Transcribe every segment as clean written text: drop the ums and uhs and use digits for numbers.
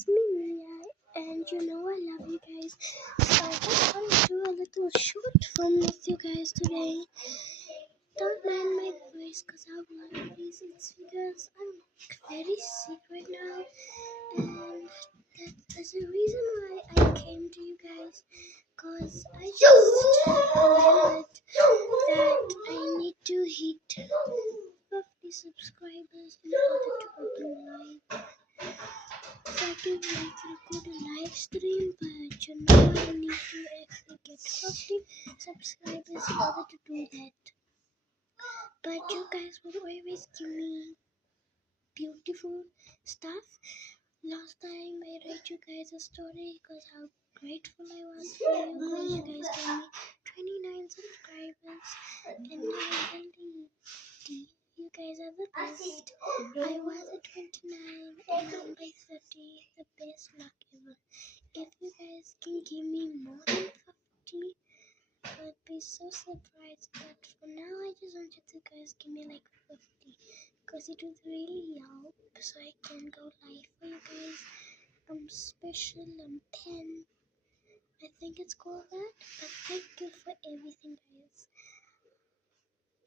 it's me, Mia, and you know I love you guys. So I just want to do a little short film with you guys today. Don't mind my voice because I have a lot of reasons because I'm very sick right now, and there's a reason why I came to you guys because I just remembered that I need to hit 50 subscribers in order to open live. So I can record a live stream, but you know I need to actually get 50 subscribers in order to do that. But you guys will always give me beautiful stuff. Last time I read you guys a story because how grateful I was for you because you guys gave me 29 subscribers, and I really you guys are the best. I was at 29 and I'm by 30, the best luck ever. If you guys can give me more than 50, I'd be so surprised. But for now, I just wanted you guys give me like 50 because it would really help so I can go live for you guys. I'm special, I'm 10. I think it's called that. But thank you for everything, guys.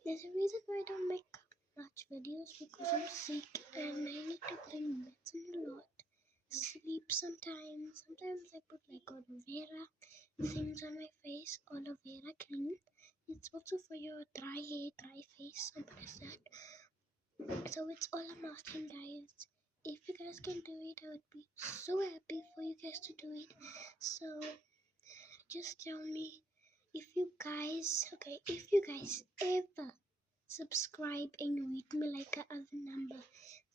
There's a reason why I don't make much videos because I'm sick and I need to drink medicine a lot. Sleep sometimes. Sometimes I put like aloe vera things on my face. Aloe vera cream. It's also for your dry hair, dry face, something like that. So it's all I'm asking, guys. If you guys can do it, I would be so happy for you guys to do it. So just tell me if you guys ever subscribe and read me like a other number,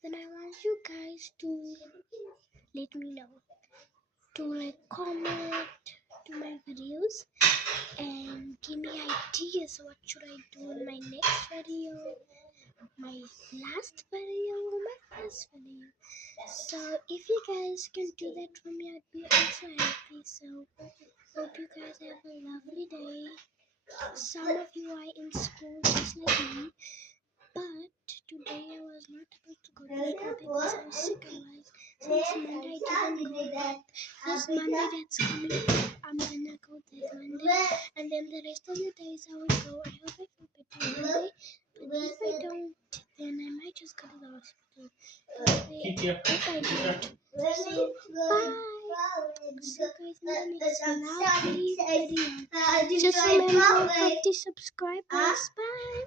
then I want you guys to let me know, to like comment to my videos and give me ideas what should I do in my next video, my last video, or my first video. So if you guys can do that for me, I'd be also happy. So hope you guys have a lovely day. Some of you are in school just like me, but today I was not able to go to school because I was sick. Since Monday I didn't go that. This Monday that's coming up, I'm gonna go that Monday, and then the rest of the days I will go. I hope I feel better Monday, but if I don't, then I might just go to the hospital. If I don't. So bye. See you guys in the next lovely video. Just remember 50 subscribers. Bye.